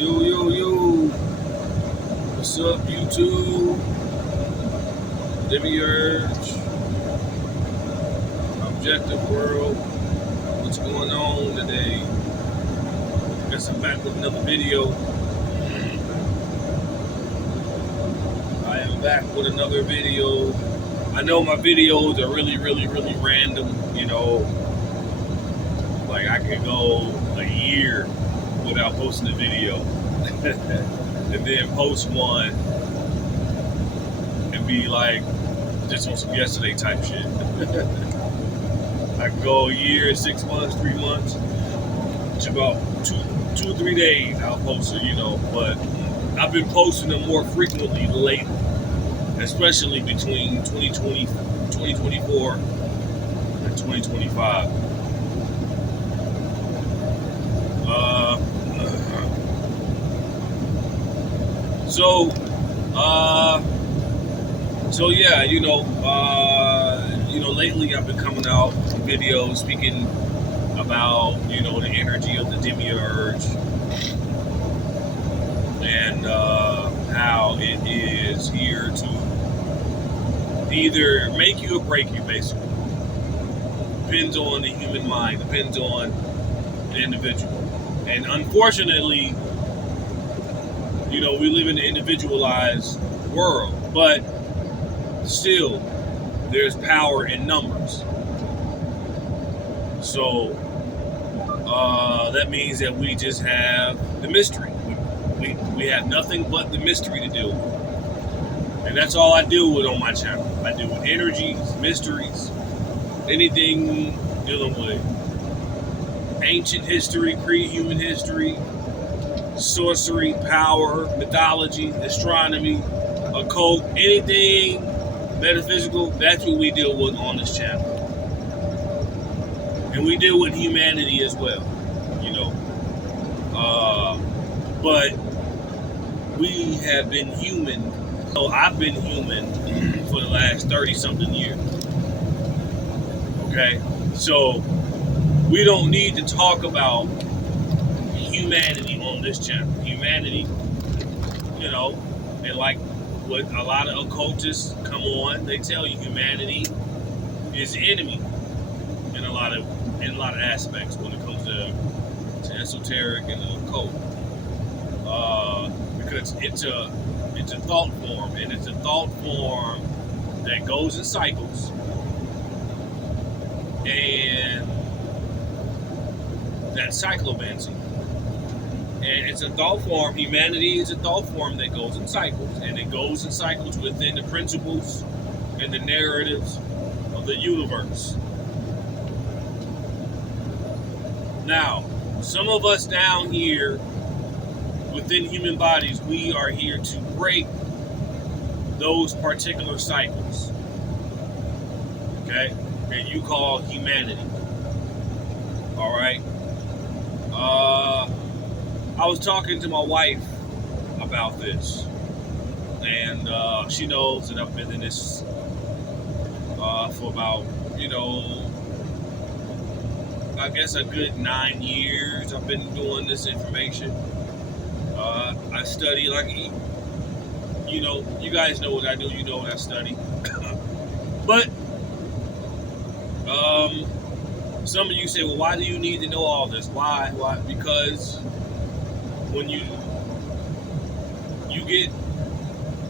Yo, yo, yo. What's up, YouTube? Demiurge. Objective World. What's going on today? Guess I'm back with another video. I am back with another video. I know my videos are really random, you know. Like I could go a year without posting a video. And then post one and be like, just on some yesterday type shit. I could go a year, 6 months, 3 months. It's about two or 3 days I'll post it, you know. But I've been posting them more frequently lately, especially between 2024 and 2025. So yeah, lately I've been coming out with videos speaking about, the energy of the demiurge and how it is here to either make you or break you, basically. Depends on the human mind, depends on the individual. And unfortunately, we live in an individualized world, but still, there's power in numbers. So, that means that we just have the mystery. We have nothing but the mystery to deal with. And that's all I deal with on my channel. I deal with energies, mysteries, anything dealing with ancient history, pre-human history, sorcery, power, mythology, astronomy, occult, anything metaphysical. That's what we deal with on this channel. And we deal with humanity as well, but we have been human. So I've been human for the last 30-something years. Okay? So we don't need to talk about humanity on this channel. Humanity, and like what a lot of occultists come on, they tell you humanity is the enemy in a lot of aspects when it comes to esoteric and occult. Because it's a thought form, and it's a thought form that goes in cycles. And that's cyclomancy. And it's a thought form. Humanity is a thought form that goes in cycles. And it goes in cycles within the principles and the narratives of the universe. Now, some of us down here within human bodies, we are here to break those particular cycles. Okay? And you call humanity. All right? I was talking to my wife about this, and she knows that I've been in this for about, I guess a good 9 years. I've been doing this information. I study like, you guys know what I do. You know what I study. But some of you say, well, why do you need to know all this? Why? Because when you get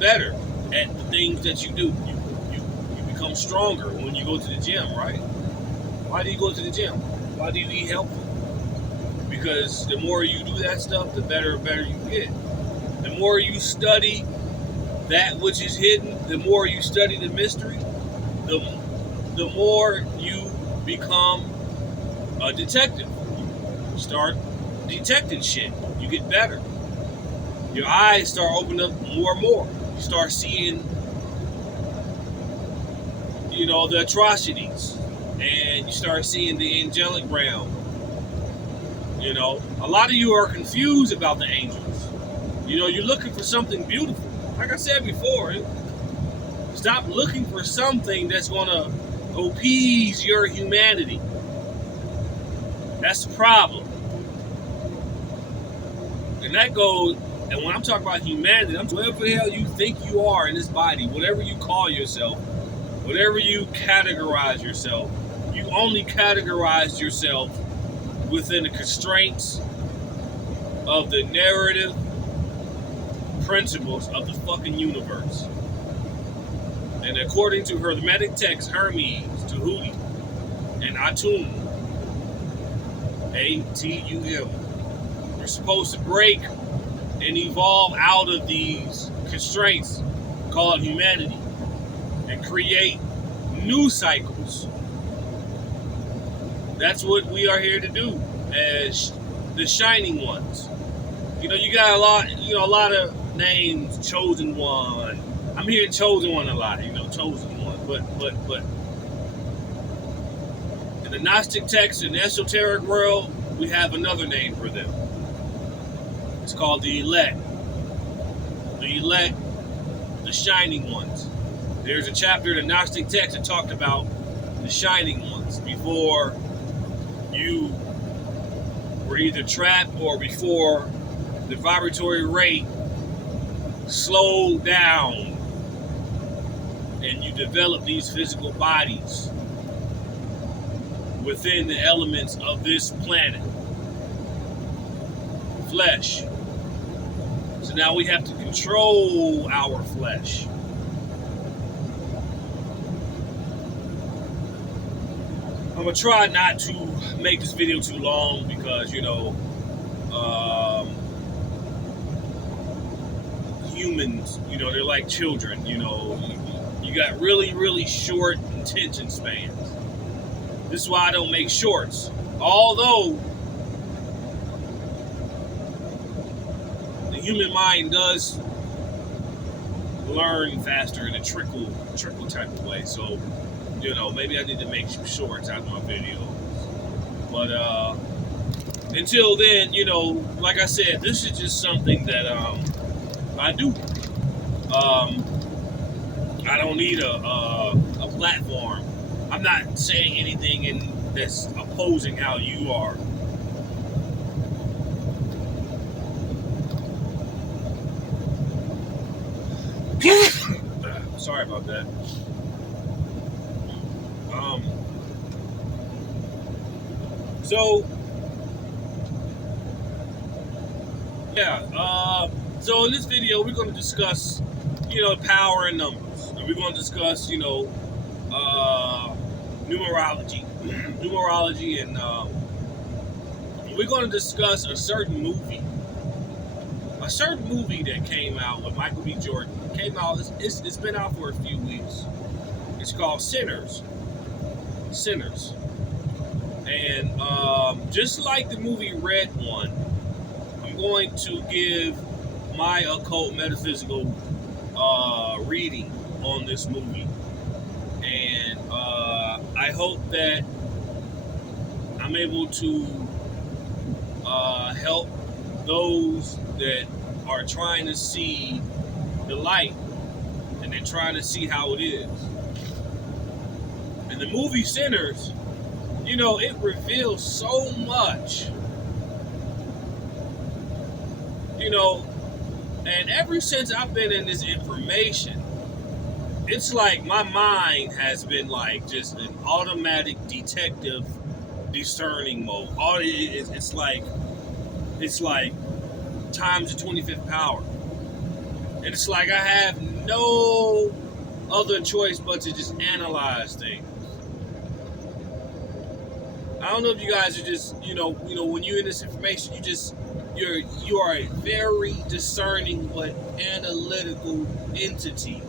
better at the things that you do, you become stronger when you go to the gym, right? Why do you go to the gym? Why do you eat healthy? Because the more you do that stuff, the better and better you get. The more you study that which is hidden, the more you study the mystery, the more you become a detective. You start detecting shit. You get better. Your eyes start opening up more and more. You start seeing, the atrocities. And you start seeing the angelic realm. A lot of you are confused about the angels. You're looking for something beautiful. Like I said before, stop looking for something that's going to appease your humanity. That's the problem. And that goes, and when I'm talking about humanity, I'm whatever the hell you think you are in this body, whatever you call yourself, whatever you categorize yourself, you only categorize yourself within the constraints of the narrative principles of the fucking universe. And according to Hermetic text, Hermes, Tahuti, and Atum, A-T-U-M, we're supposed to break and evolve out of these constraints called humanity and create new cycles. That's what we are here to do as the shining ones. You know, you got a lot of names, chosen one. I'm hearing chosen one a lot, chosen one. But in the Gnostic text, in the esoteric world, we have another name for them. It's called the elect. The elect, the shining ones. There's a chapter in the Gnostic text that talked about the shining ones before you were either trapped or before the vibratory rate slowed down and you develop these physical bodies within the elements of this planet. Flesh. So now we have to control our flesh. I'm going to try not to make this video too long because, humans, they're like children, you got really, really short attention spans. This is why I don't make shorts. Although the human mind does learn faster in a trickle type of way. So, maybe I need to make some shorts out of my videos. But until then, like I said, this is just something that I do. I don't need a platform. I'm not saying anything that's opposing how you are. Sorry about that. So in this video, we're going to discuss, power in numbers. And we're going to discuss, numerology, and we're going to discuss a certain movie that came out with Michael B. Jordan. It came out, it's been out for a few weeks. It's called Sinners. And just like the movie Red One, I'm going to give my occult metaphysical reading on this movie. And I hope that I'm able to help those that are trying to see the light and they're trying to see how it is. And the movie Sinners, it reveals so much. And ever since I've been in this information, it's like my mind has been like just an automatic detective discerning mode. It's like times the 25th power. And it's like I have no other choice but to just analyze things. I don't know if you guys are just, when you're in this information, you are a very discerning but analytical entity.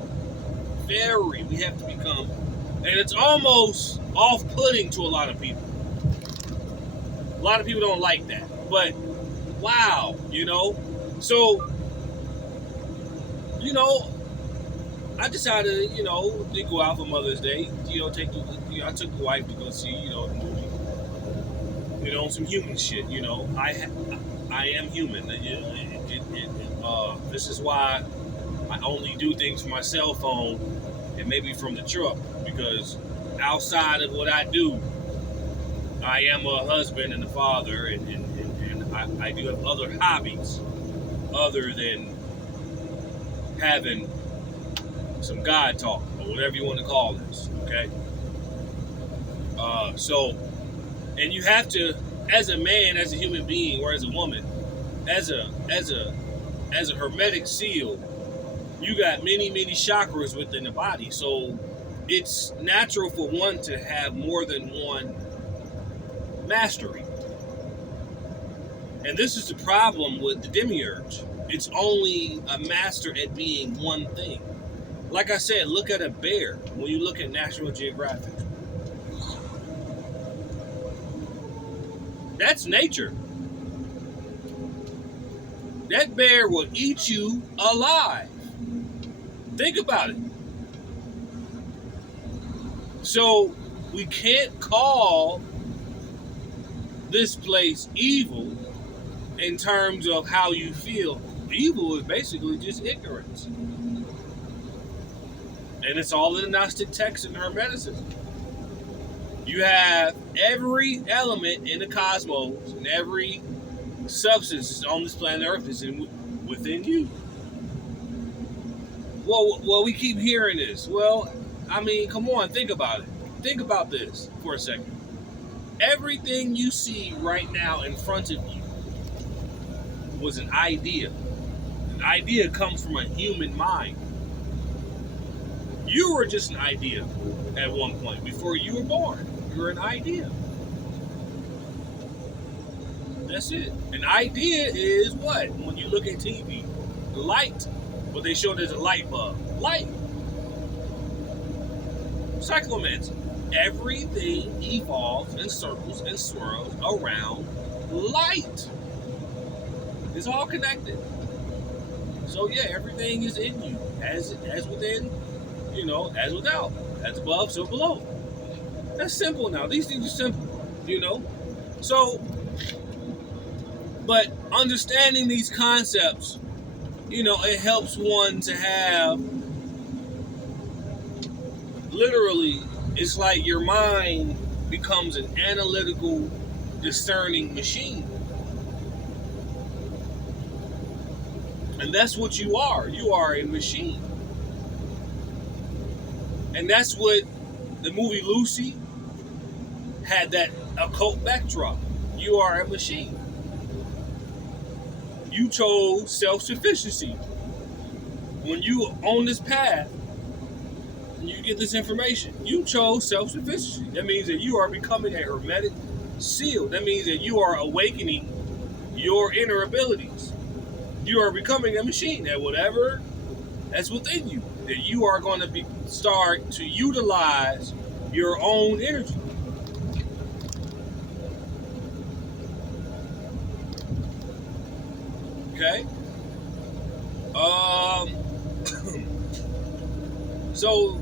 We have to become, and it's almost off-putting to a lot of people. A lot of people don't like that, but wow, so, I decided, to go out for Mother's Day, I took the wife to go see, the movie, some human shit, I am human. This is why I only do things from my cell phone and maybe from the truck, because outside of what I do, I am a husband and a father, and I do have other hobbies. other than having some God talk or whatever you want to call this. Okay. And you have to, as a man, as a human being, or as a woman, as a hermetic seal, you got many chakras within the body. So it's natural for one to have more than one mastery. And this is the problem with the demiurge. It's only a master at being one thing. Like I said, look at a bear when you look at National Geographic. That's nature. That bear will eat you alive. Think about it. So we can't call this place evil in terms of how you feel. Evil is basically just ignorance. And it's all in the Gnostic text and Hermeticism. You have every element in the cosmos and every substance on this planet Earth is within you. Well, we keep hearing this. Well, I mean, come on, think about it. Think about this for a second. Everything you see right now in front of you was an idea. An idea comes from a human mind. You were just an idea at one point. Before you were born, you were an idea. That's it. An idea is what? When you look at TV, light. What they showed as a light bulb. Light. Cyclomancy. Everything evolves and circles and swirls around light. It's all connected. So yeah, everything is in you. As within, as without. As above, so below. That's simple now. These things are simple, So, but understanding these concepts, it helps one to have, literally, it's like your mind becomes an analytical, discerning machine. And that's what you are. You are a machine. And that's what the movie Lucy had, that occult backdrop. You are a machine. You chose self-sufficiency. When you on this path, and you get this information, you chose self-sufficiency. That means that you are becoming a hermetic seal. That means that you are awakening your inner abilities. You are becoming a machine at whatever that's within you. That you are going to start to utilize your own energy. Okay? So,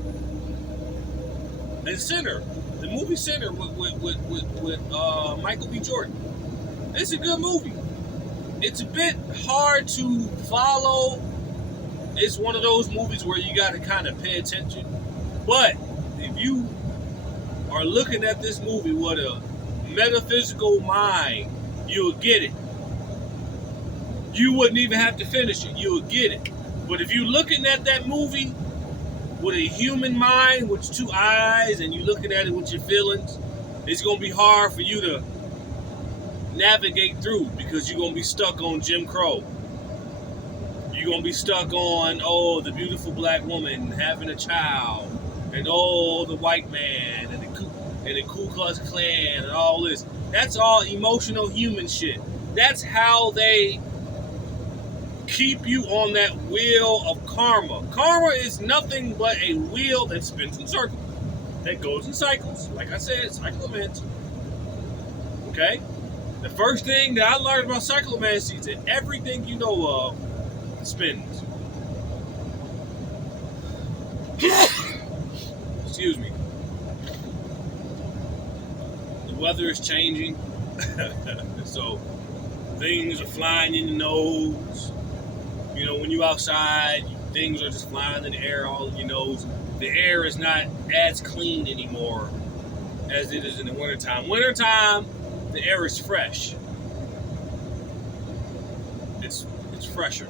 in Sinner, the movie Sinner with Michael B. Jordan, it's a good movie. It's a bit hard to follow. It's one of those movies where you got to kind of pay attention. But if you are looking at this movie with a metaphysical mind, you'll get it. You wouldn't even have to finish it. You'll get it. But if you're looking at that movie with a human mind, with 2 eyes, and you're looking at it with your feelings, it's going to be hard for you to navigate through, because you're going to be stuck on Jim Crow. You're going to be stuck on, the beautiful black woman having a child, and the white man, and the Ku Klux Klan, and all this. That's all emotional human shit. That's how they keep you on that wheel of karma. Karma is nothing but a wheel that spins in circles, that goes in cycles. Like I said, cyclomancy. Okay? The first thing that I learned about cyclomancy is that everything you know of spins. Excuse me. The weather is changing. So things are flying in your nose. When you're outside, things are just flying in the air all in your nose. The air is not as clean anymore as it is in the wintertime. Wintertime, the air is fresh. It's it's fresher.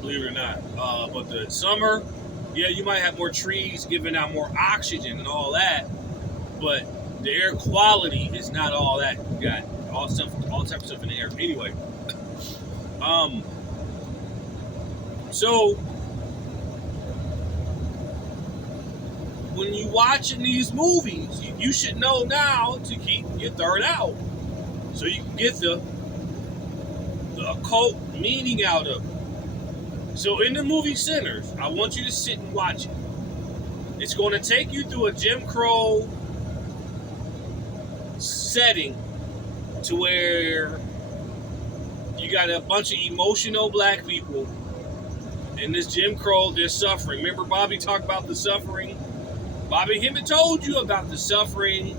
Believe it or not. But the summer, yeah, you might have more trees giving out more oxygen and all that, but the air quality is not all that. You got all types of stuff in the air. Anyway, so when you watching these movies, you should know now to keep your third out, so you can get the occult meaning out of it. So in the movie Sinners, I want you to sit and watch it. It's going to take you through a Jim Crow setting to where you got a bunch of emotional black people in this Jim Crow, they're suffering. Remember Bobby talked about the suffering? Bobby Hemmett told you about the suffering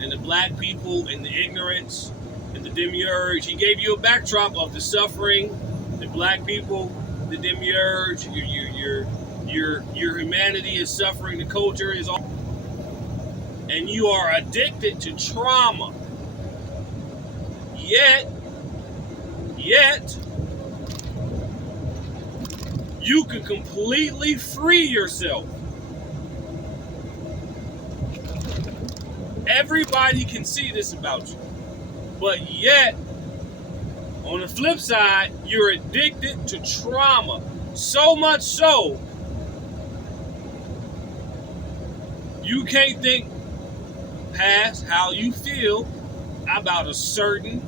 and the black people and the ignorance and the demiurge. He gave you a backdrop of the suffering, the black people, the demiurge, your humanity is suffering, the culture is all, and you are addicted to trauma. Yet you can completely free yourself. Everybody can see this about you, but yet on the flip side, you're addicted to trauma. So much so, you can't think past how you feel about a certain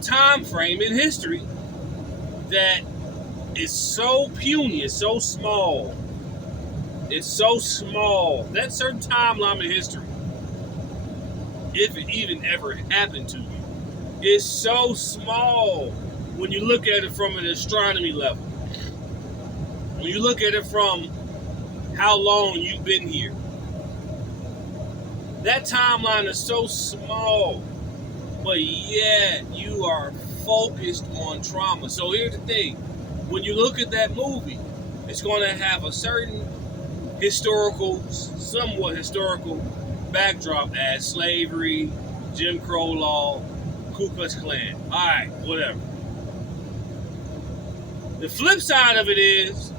time frame in history that is so puny, it's so small. It's so small. That certain timeline in history, if it even ever happened to you, is so small when you look at it from an astronomy level. When you look at it from how long you've been here. That timeline is so small, but yet you are focused on trauma. So here's the thing. When you look at that movie, it's going to have a certain somewhat historical backdrop as slavery, Jim Crow law, Ku Klux Klan. Alright, whatever. The flip side of it is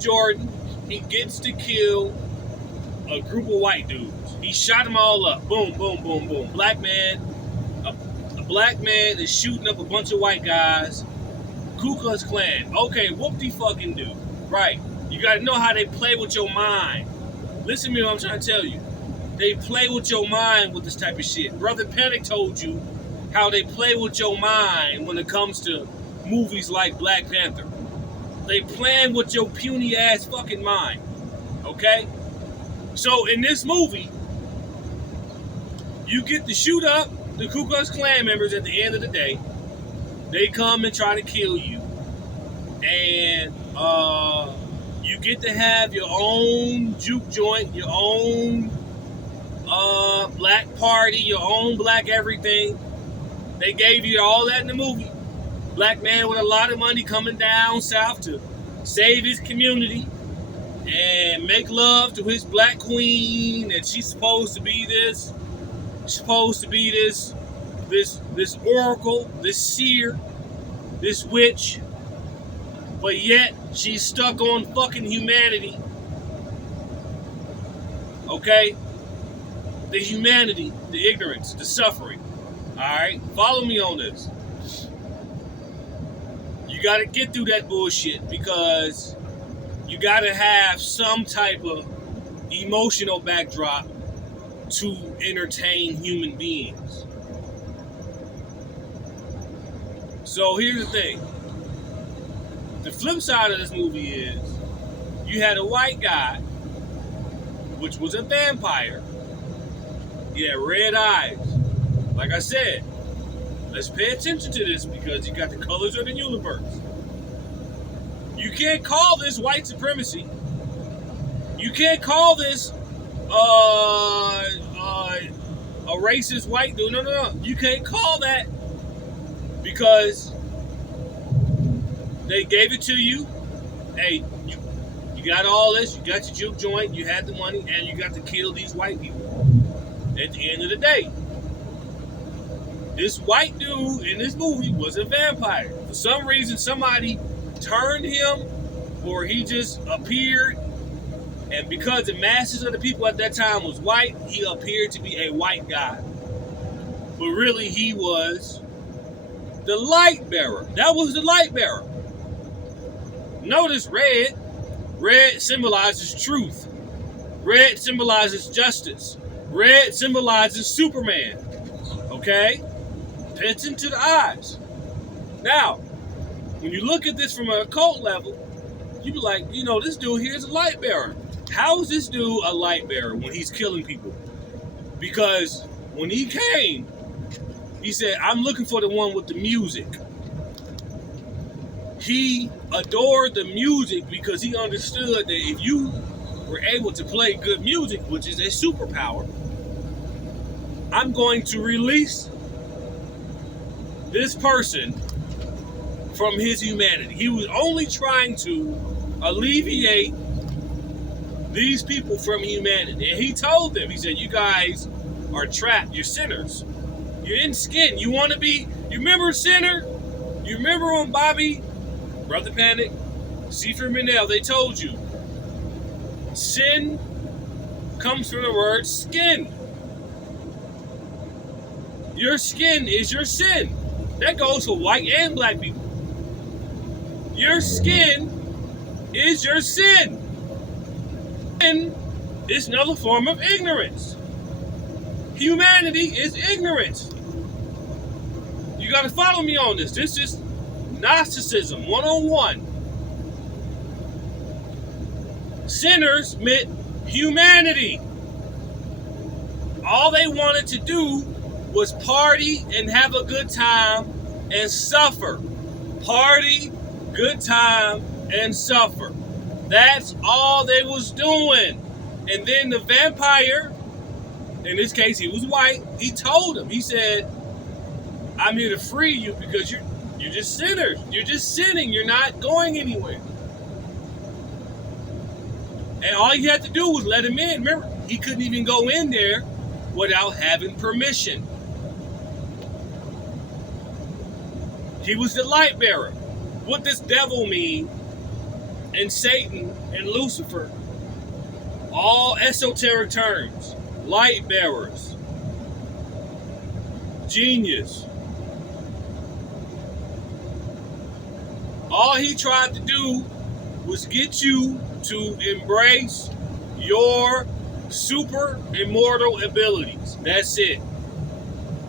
Jordan, he gets to kill a group of white dudes. He shot them all up. Boom, boom, boom, boom. Black man, a black man is shooting up a bunch of white guys. Ku Klux Klan. Okay, whoop-de-fucking-do. Right. You gotta know how they play with your mind. Listen to me what I'm trying to tell you. They play with your mind with this type of shit. Brother Panic told you how they play with your mind when it comes to movies like Black Panther. They playing with your puny ass fucking mind. Okay? So in this movie, you get to shoot up the Ku Klux Klan members at the end of the day. They come and try to kill you. And you get to have your own juke joint, your own black party, your own black everything. They gave you all that in the movie. Black man with a lot of money coming down south to save his community and make love to his black queen, and she's supposed to be this oracle, this seer, this witch, but yet she's stuck on fucking humanity. Okay? The humanity, the ignorance, the suffering. Alright? Follow me on this. You gotta get through that bullshit because you gotta have some type of emotional backdrop to entertain human beings. So here's the thing. The flip side of this movie is you had a white guy, which was a vampire. He had red eyes. Like I said, let's pay attention to this because you got the colors of the universe. You can't call this white supremacy. You can't call this a racist white dude. No. You can't call that because they gave it to you. Hey, you got all this. You got your juke joint. You had the money, and you got to kill these white people. At the end of the day, this white dude in this movie was a vampire. For some reason, somebody turned him, or he just appeared. And because the masses of the people at that time was white, he appeared to be a white guy. But really, he was the light bearer. That was the light bearer. Notice red. Red symbolizes truth. Red symbolizes justice. Red symbolizes Superman. Okay? Pay attention to the eyes. Now, when you look at this from an occult level, you be like, this dude here is a light bearer. How is this dude a light bearer when he's killing people? Because when he came, he said, I'm looking for the one with the music. He adored the music because he understood that if you were able to play good music, which is a superpower, I'm going to release this person from his humanity. He was only trying to alleviate these people from humanity. And he told them, he said, you guys are trapped. You're sinners. You're in skin. You want to be, you remember Sinner? You remember when Bobby, Brother Panic, Sefer Minel, they told you, sin comes from the word skin. Your skin is your sin. That goes for white and black people. Your skin is your sin. Sin is another form of ignorance. Humanity is ignorance. You got to follow me on this. This is Gnosticism 101. Sinners meant humanity. All they wanted to do was party and have a good time and suffer. Party, good time, and suffer. That's all they was doing. And then the vampire, in this case he was white, he told him, he said, I'm here to free you because you're just sinners. You're just sinning. You're not going anywhere. And all you had to do was let him in. Remember, he couldn't even go in there without having permission. He was the light bearer. What does devil mean? And Satan and Lucifer, all esoteric terms. Light bearers. Genius. All he tried to do was get you to embrace your super immortal abilities. That's it.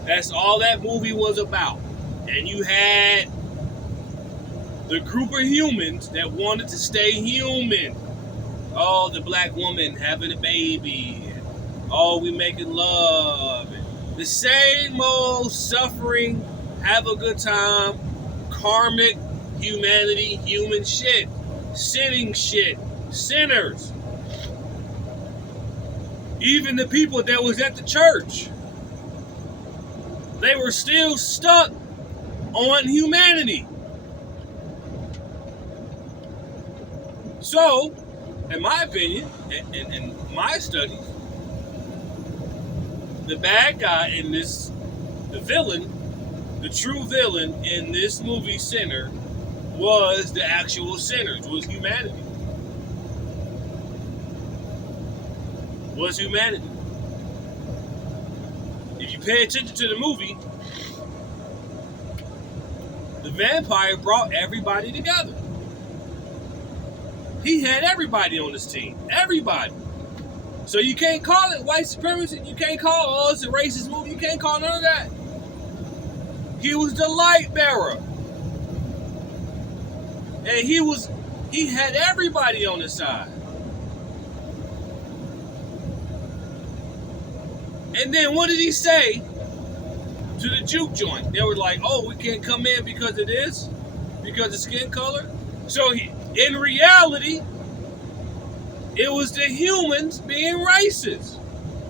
That's all that movie was about. And you had the group of humans that wanted to stay human. Oh, the black woman having a baby. Oh, we making love. The same old suffering, have a good time, karmic humanity, human shit, sinning shit, sinners. Even the people that was at the church, they were still stuck on humanity. So, in my opinion, in my studies, the bad guy in this, the villain, the true villain in this movie, Sinner, was the actual sinners, was humanity. Was humanity. If you pay attention to the movie, the vampire brought everybody together. He had everybody on his team. Everybody. So you can't call it white supremacy. You can't call, oh, it's a racist movie. You can't call none of that. He was the light bearer. And he had everybody on his side. And then what did he say to the juke joint? They were like, oh, we can't come in because of this, because of skin color. So in reality, it was the humans being racist.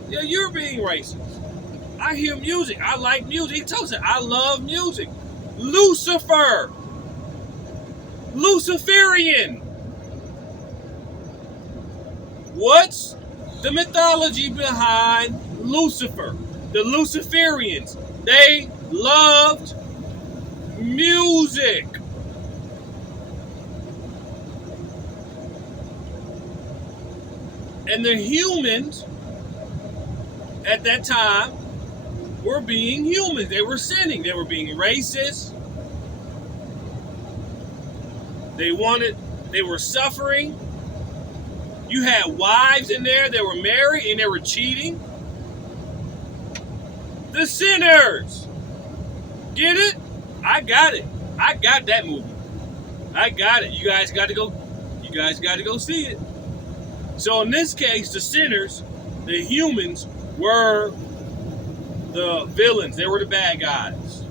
Yeah, you're being racist. I hear music. I like music. He told us, I love music. Lucifer. Luciferian. What's the mythology behind Lucifer? The Luciferians. They loved music. And the humans at that time were being humans. They were sinning. They were being racist. They were suffering. You had wives in there that were married and they were cheating. The sinners. Get it? I got it. I got that movie. I got it. You guys got to go see it. So in this case, the sinners, the humans, were the villains. They were the bad guys.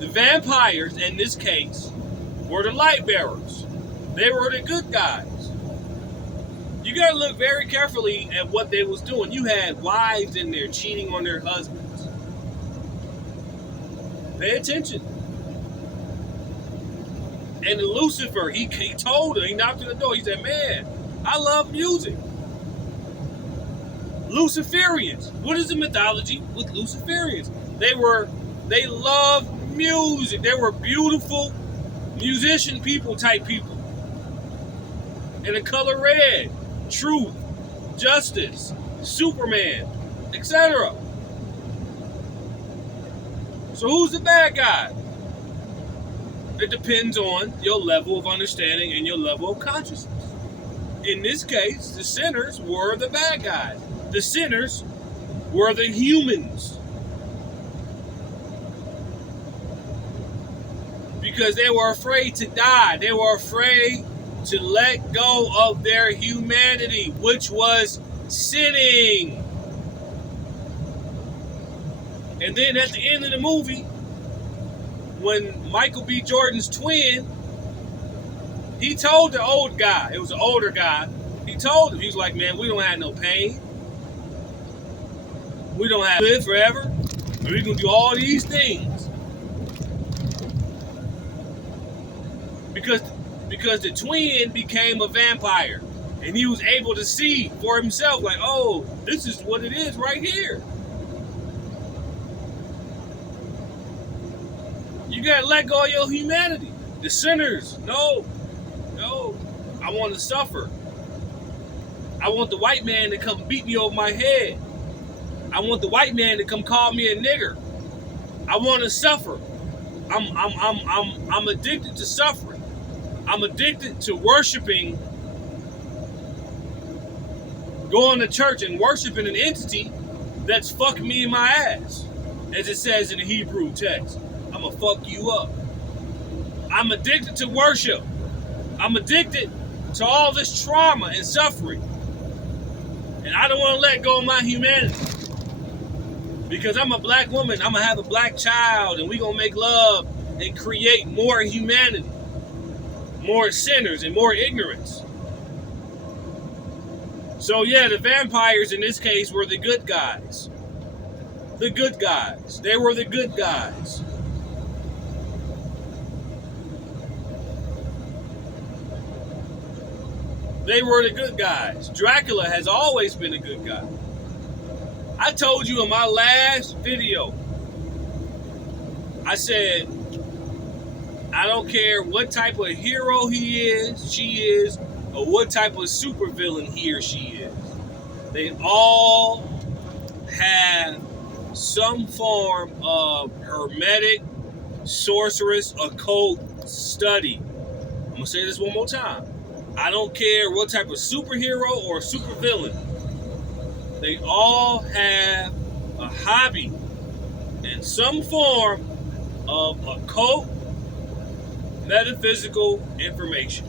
The vampires, in this case, were the light bearers. They were the good guys. You got to look very carefully at what they was doing. You had wives in there cheating on their husbands. Pay attention. And Lucifer, he told her, he knocked on the door, he said, man, I love music. Luciferians. What is the mythology with Luciferians? They loved music. They were beautiful musician people type people. In the color red, truth, justice, Superman, etc. So who's the bad guy? It depends on your level of understanding and your level of consciousness. In this case, the sinners were the bad guys. The sinners were the humans. Because they were afraid to die. They were afraid to let go of their humanity, which was sinning. And then at the end of the movie, when Michael B. Jordan's twin, he told the old guy, it was an older guy, he told him, he's like, man, we don't have no pain. We don't have to live forever. We're going to do all these things. Because the twin became a vampire. And he was able to see for himself, like, oh, this is what it is right here. You gotta let go of your humanity. The sinners, no. I want to suffer. I want the white man to come beat me over my head. I want the white man to come call me a nigger. I want to suffer. I'm addicted to suffering. I'm addicted to worshiping, going to church and worshiping an entity that's fucking me in my ass, as it says in the Hebrew text. I'm gonna fuck you up. I'm addicted to worship. I'm addicted to all this trauma and suffering. And I don't want to let go of my humanity. Because I'm a black woman, I'm gonna have a black child, and we gonna make love and create more humanity, more sinners and more ignorance. So yeah, the vampires in this case were the good guys. The good guys. They were the good guys. They were the good guys. Dracula has always been a good guy. I told you in my last video, I said, I don't care what type of hero he is, she is, or what type of supervillain he or she is. They all have some form of hermetic, sorceress, occult study. I'm going to say this one more time. I don't care what type of superhero or supervillain. They all have a hobby in some form of occult, metaphysical information.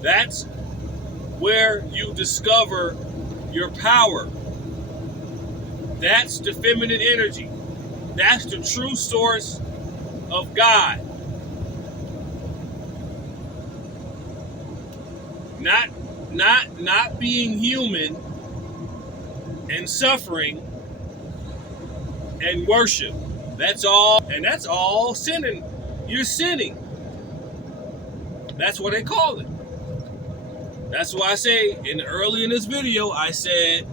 That's where you discover your power. That's the feminine energy. That's the true source of God. Not being human and suffering and worship. That's all, and that's all sinning. You're sinning. That's what they call it. That's why I say early in this video, I said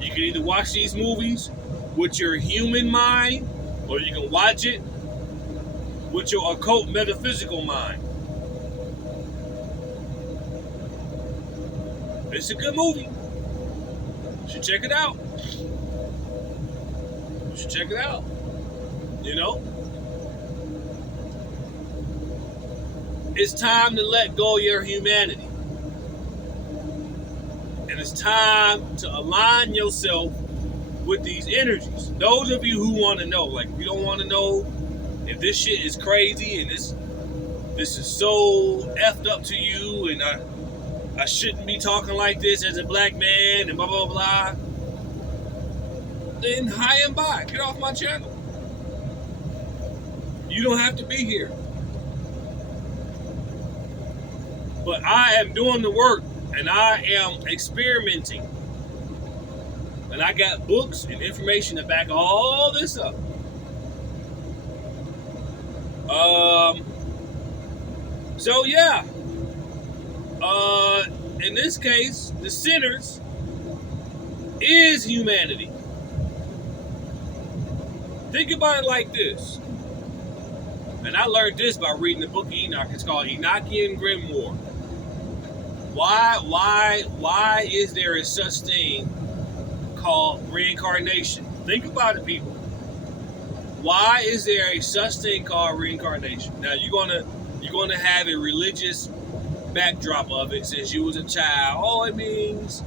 you can either watch these movies with your human mind, or you can watch it with your occult metaphysical mind. It's a good movie. You should check it out. You should check it out. You know? It's time to let go of your humanity. And it's time to align yourself with these energies. Those of you who want to know, like, you don't want to know if this shit is crazy and this is so effed up to you, and I shouldn't be talking like this as a black man, and blah, blah, blah, then hi and bye. Get off my channel. You don't have to be here. But I am doing the work, and I am experimenting. And I got books and information to back all this up. So yeah. In this case, the sinners is humanity. Think about it like this. And I learned this by reading the book of Enoch. It's called Enochian Grimoire. Why is there a such thing called reincarnation? Think about it, people. Why is there a such thing called reincarnation? Now you're gonna have a religious backdrop of it since you was a child. Oh, it means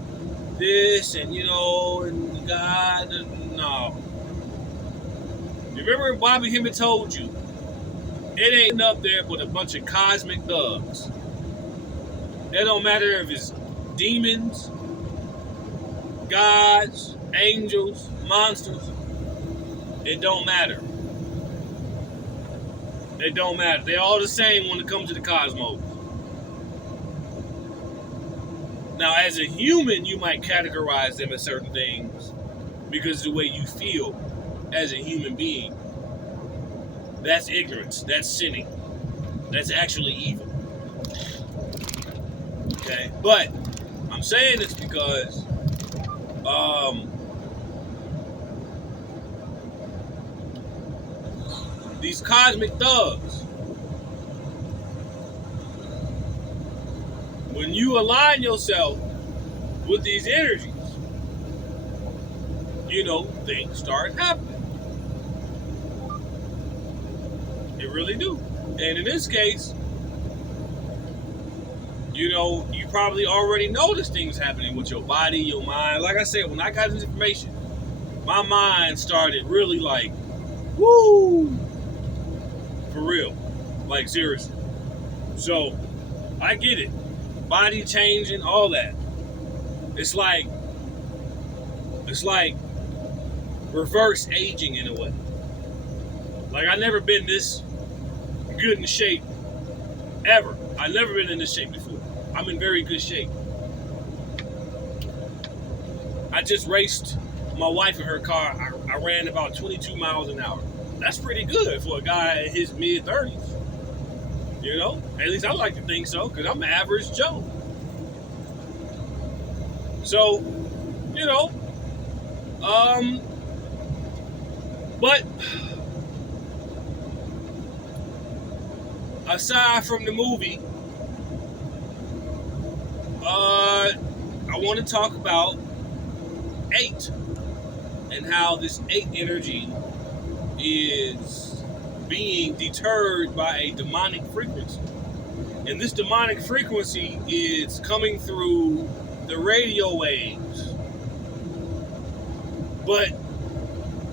this, and and God. No. You remember when Bobby Hemmett told you it ain't up there but a bunch of cosmic thugs. It don't matter if it's demons, gods, angels, monsters. It don't matter. It don't matter. They're all the same when it comes to the cosmos. Now, as a human, you might categorize them as certain things because of the way you feel as a human being. That's ignorance. That's sinning. That's actually evil. Okay? But I'm saying this because these cosmic thugs, when you align yourself with these energies, things start happening. They really do. And in this case, you probably already noticed things happening with your body, your mind. Like I said, when I got this information, my mind started really like, woo! For real. Like, seriously. So, I get it. Body changing, all that. It's like reverse aging in a way. Like, I've never been this good in shape ever. I've never been in this shape before. I'm in very good shape. I just raced my wife in her car. I ran about 22 miles an hour. That's pretty good for a guy in his mid-30s. At least I like to think so, because I'm an average Joe. So, but aside from the movie, I want to talk about 8 and how this 8 energy is being deterred by a demonic frequency. And this demonic frequency is coming through the radio waves. But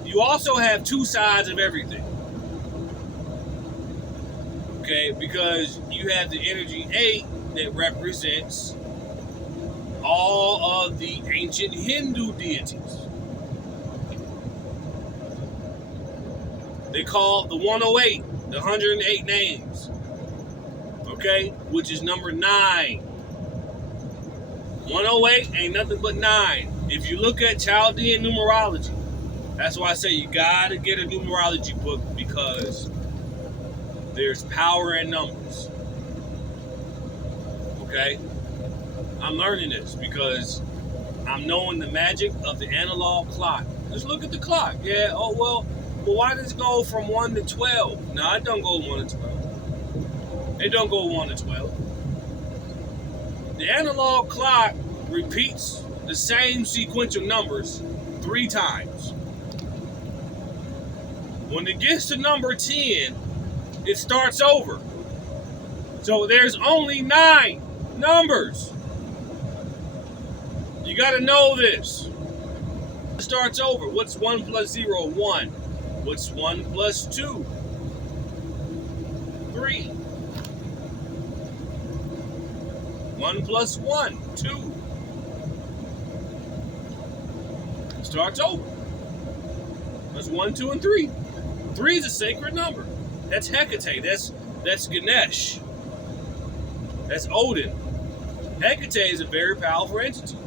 you also have 2 sides of everything. Okay, because you have the energy 8 that represents all of the ancient Hindu deities. They call the 108, the 108 names. Okay, which is number 9. 108 ain't nothing but 9. If you look at Chaldean numerology, that's why I say you gotta get a numerology book, because there's power in numbers. Okay? I'm learning this because I'm knowing the magic of the analog clock Just look at the clock. Yeah, oh, well, why does it go from 1 to 12? No, it don't go 1 to 12. It don't go 1 to 12. The analog clock repeats the same sequential numbers 3 times. When it gets to number 10, it starts over. So there's only 9 numbers. You got to know this. It starts over. What's 1 plus 0? 1. What's 1 plus 2? 3. 1 plus 1, 2. It starts over. That's 1, 2, and 3. 3 is a sacred number. That's Hecate. That's Ganesh. That's Odin. Hecate is a very powerful entity.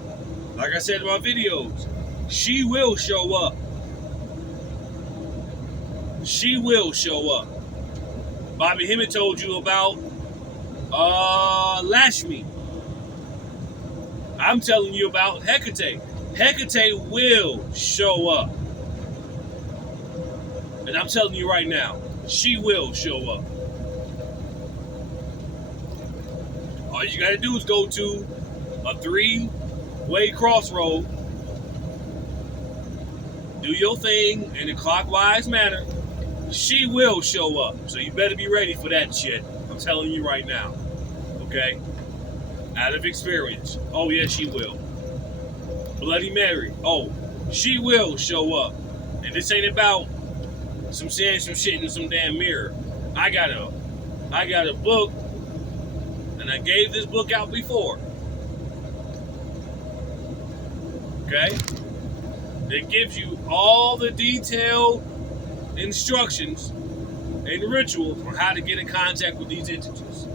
Like I said in my videos, she will show up. She will show up. Bobby Hemmett told you about Lashmi. I'm telling you about Hecate. Hecate will show up. And I'm telling you right now, she will show up. All you gotta do is go to a 3-way crossroad, do your thing in a clockwise manner. She will show up. So you better be ready for that shit. I'm telling you right now. Okay? Out of experience. Oh, yeah, she will. Bloody Mary. Oh, she will show up. And this ain't about some saying some shit in some damn mirror. I got a book, and I gave this book out before. Okay? It gives you all the detailed instructions and rituals on how to get in contact with these entities.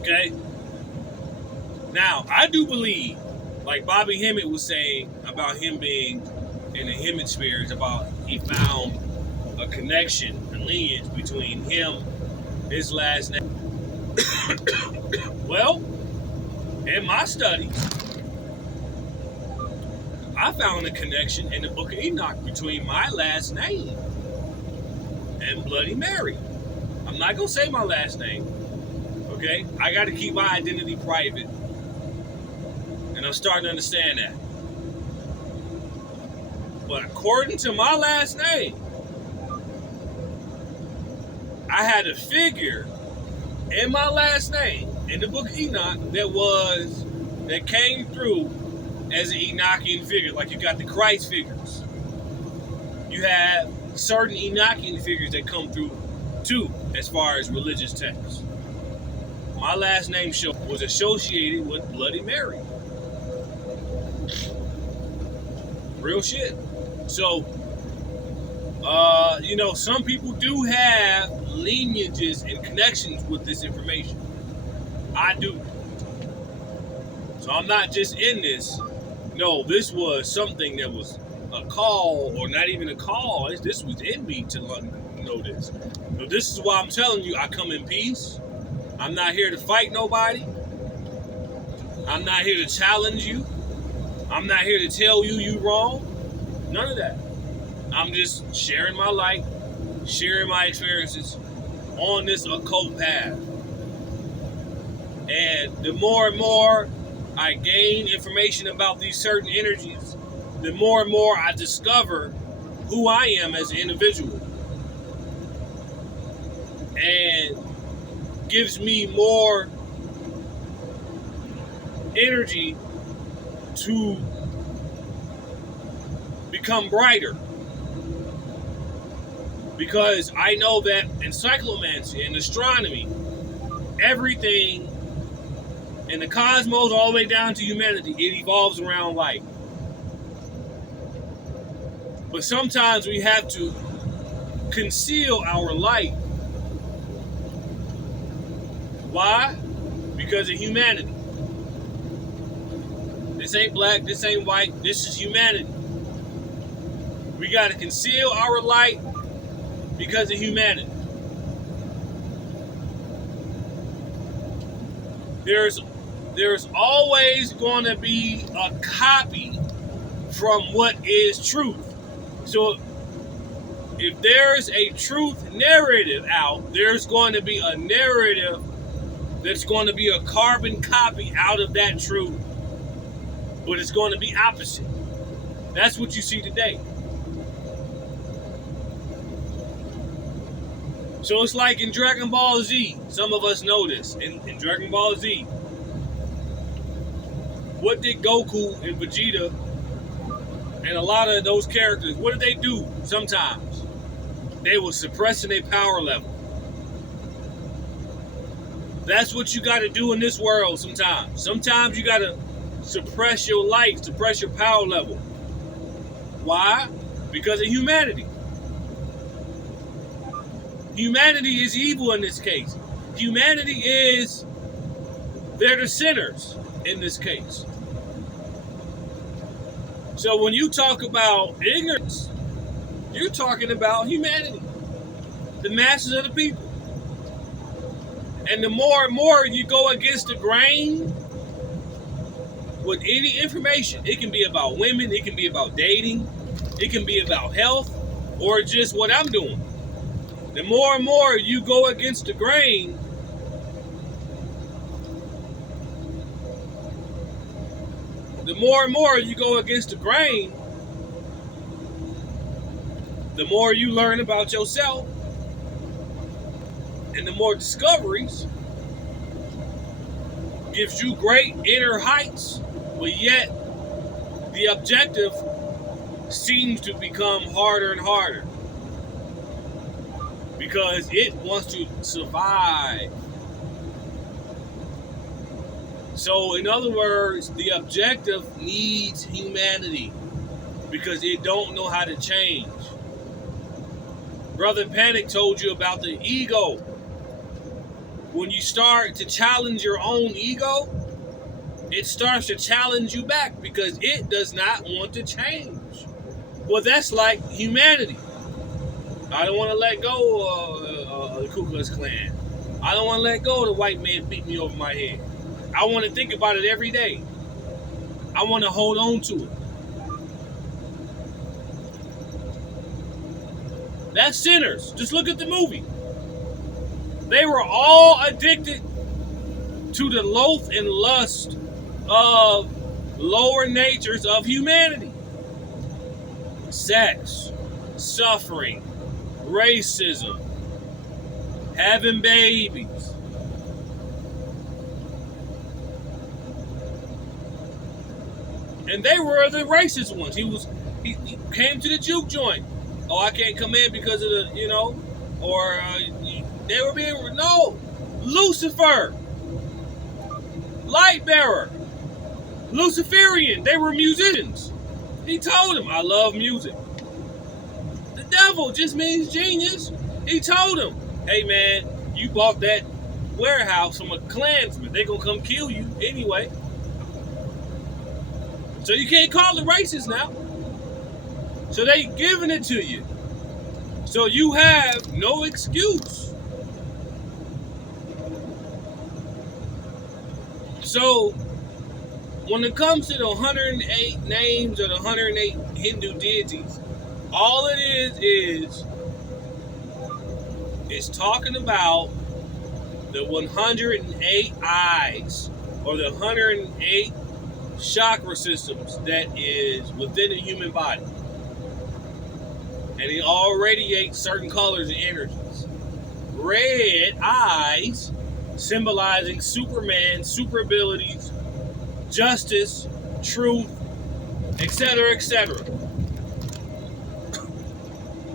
Okay? Now, I do believe, like Bobby Hemmett was saying about him being in the Hemmett spheres, about he found a connection, a lineage between him, his last name. Well, in my studies, I found a connection in the Book of Enoch between my last name and Bloody Mary. I'm not going to say my last name, okay? I got to keep my identity private, and I'm starting to understand that. But according to my last name, I had a figure in my last name in the Book of Enoch that came through as an Enochian figure. Like you got the Christ figures. You have certain Enochian figures that come through too, as far as religious texts. My last name was associated with Bloody Mary. Real shit. So, some people do have lineages and connections with this information. I do. So I'm not just in this. No, this was something that was a call, or not even a call. This was in me to know this. So this is why I'm telling you, I come in peace. I'm not here to fight nobody. I'm not here to challenge you. I'm not here to tell you you wrong. None of that. I'm just sharing my light, sharing my experiences on this occult path. And the more and more I gain information about these certain energies, the more and more I discover who I am as an individual. And gives me more energy to become brighter. Because I know that in Cyclomancy and astronomy, everything in the cosmos all the way down to humanity, it evolves around light. But sometimes we have to conceal our light. Why? Because of humanity. This ain't black, this ain't white, this is humanity. We got to conceal our light because of humanity. There's always going to be a copy from what is truth. So if there's a truth narrative out, there's going to be a narrative that's going to be a carbon copy out of that truth, but it's going to be opposite. That's what you see today. So it's like in Dragon Ball Z, some of us know this. In Dragon Ball Z, what did Goku and Vegeta and a lot of those characters, what did they do sometimes? They were suppressing their power level. That's what you got to do in this world sometimes. Sometimes you got to suppress your life, suppress your power level. Why? Because of humanity. Humanity is evil in this case. Humanity is, they're the sinners in this case. So when you talk about ignorance, you're talking about humanity, the masses of the people. And the more and more you go against the grain with any information, it can be about women, it can be about dating, it can be about health, or just what I'm doing. The more and more you go against the grain, the more and more you go against the grain, the more you learn about yourself, and the more discoveries gives you great inner heights, but yet the objective seems to become harder and harder because it wants to survive. So in other words, the objective needs humanity because it don't know how to change. Brother Panic told you about the ego. When you start to challenge your own ego, it starts to challenge you back because it does not want to change. Well, that's like humanity. I don't want to let go of the Ku Klux Klan. I don't want to let go of the white man beat me over my head. I want to think about it every day. I want to hold on to it. That's sinners. Just look at the movie. They were all addicted to the loath and lust of lower natures of humanity. Sex, suffering, racism, having babies. And they were the racist ones. He came to the juke joint. Oh, I can't come in because of the, or they were being, no, Lucifer, lightbearer, Luciferin, they were musicians. He told him, I love music. The devil just means genius. He told him, hey man, you bought that warehouse from a Klansman. They gonna come kill you anyway. So you can't call it racist now. So they giving it to you. So you have no excuse. So when it comes to the 108 names or the 108 Hindu deities, all it is it's talking about the 108 eyes or the 108 chakra systems that is within the human body. And it all radiates certain colors and energies. Red eyes symbolizing Superman, super abilities, justice, truth, etc., etc.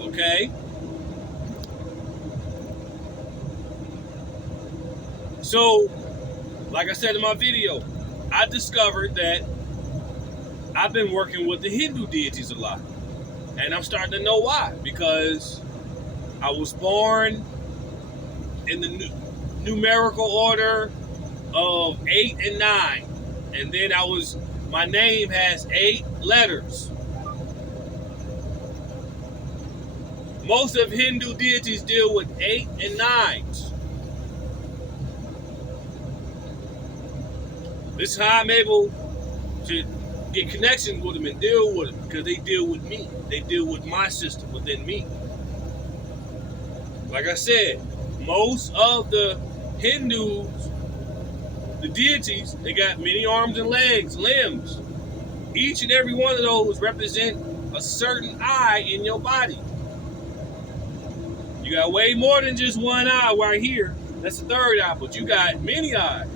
Okay? So, like I said in my video, I discovered that I've been working with the Hindu deities a lot. And I'm starting to know why. Because I was born in the numerical order of 8 and 9. And then my name has 8 letters. Most of Hindu deities deal with 8 and 9s. This is how I'm able to get connections with them and deal with them, because they deal with me. They deal with my system within me. Like I said, most of the Hindus, the deities, they got many arms and legs, limbs. Each and every one of those represent a certain eye in your body. You got way more than just one eye right here. That's the third eye, but you got many eyes.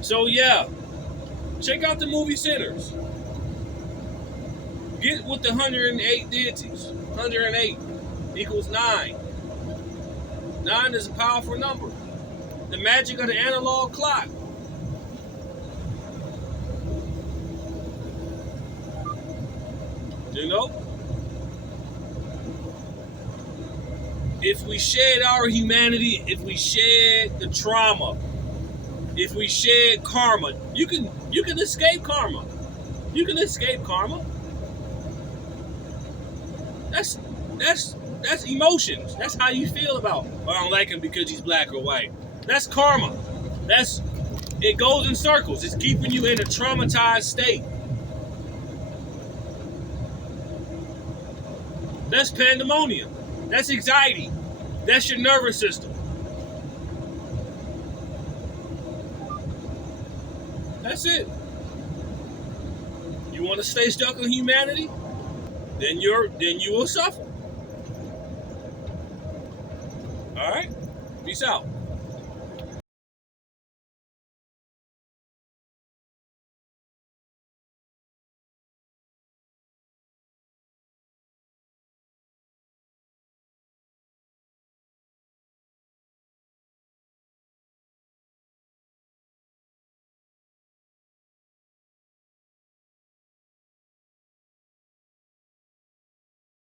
So yeah, check out the movie Sinners. Get with the 108 deities. 108 equals 9. 9 is a powerful number. The magic of the analog clock. You know? If we shed our humanity, if we shed the trauma, if we shed karma, you can escape karma. You can escape karma. That's emotions. That's how you feel about, I don't like him because he's black or white. That's karma. It goes in circles. It's keeping you in a traumatized state. That's pandemonium. That's anxiety. That's your nervous system. That's it. You want to stay stuck in humanity? Then you will suffer. All right? Peace out.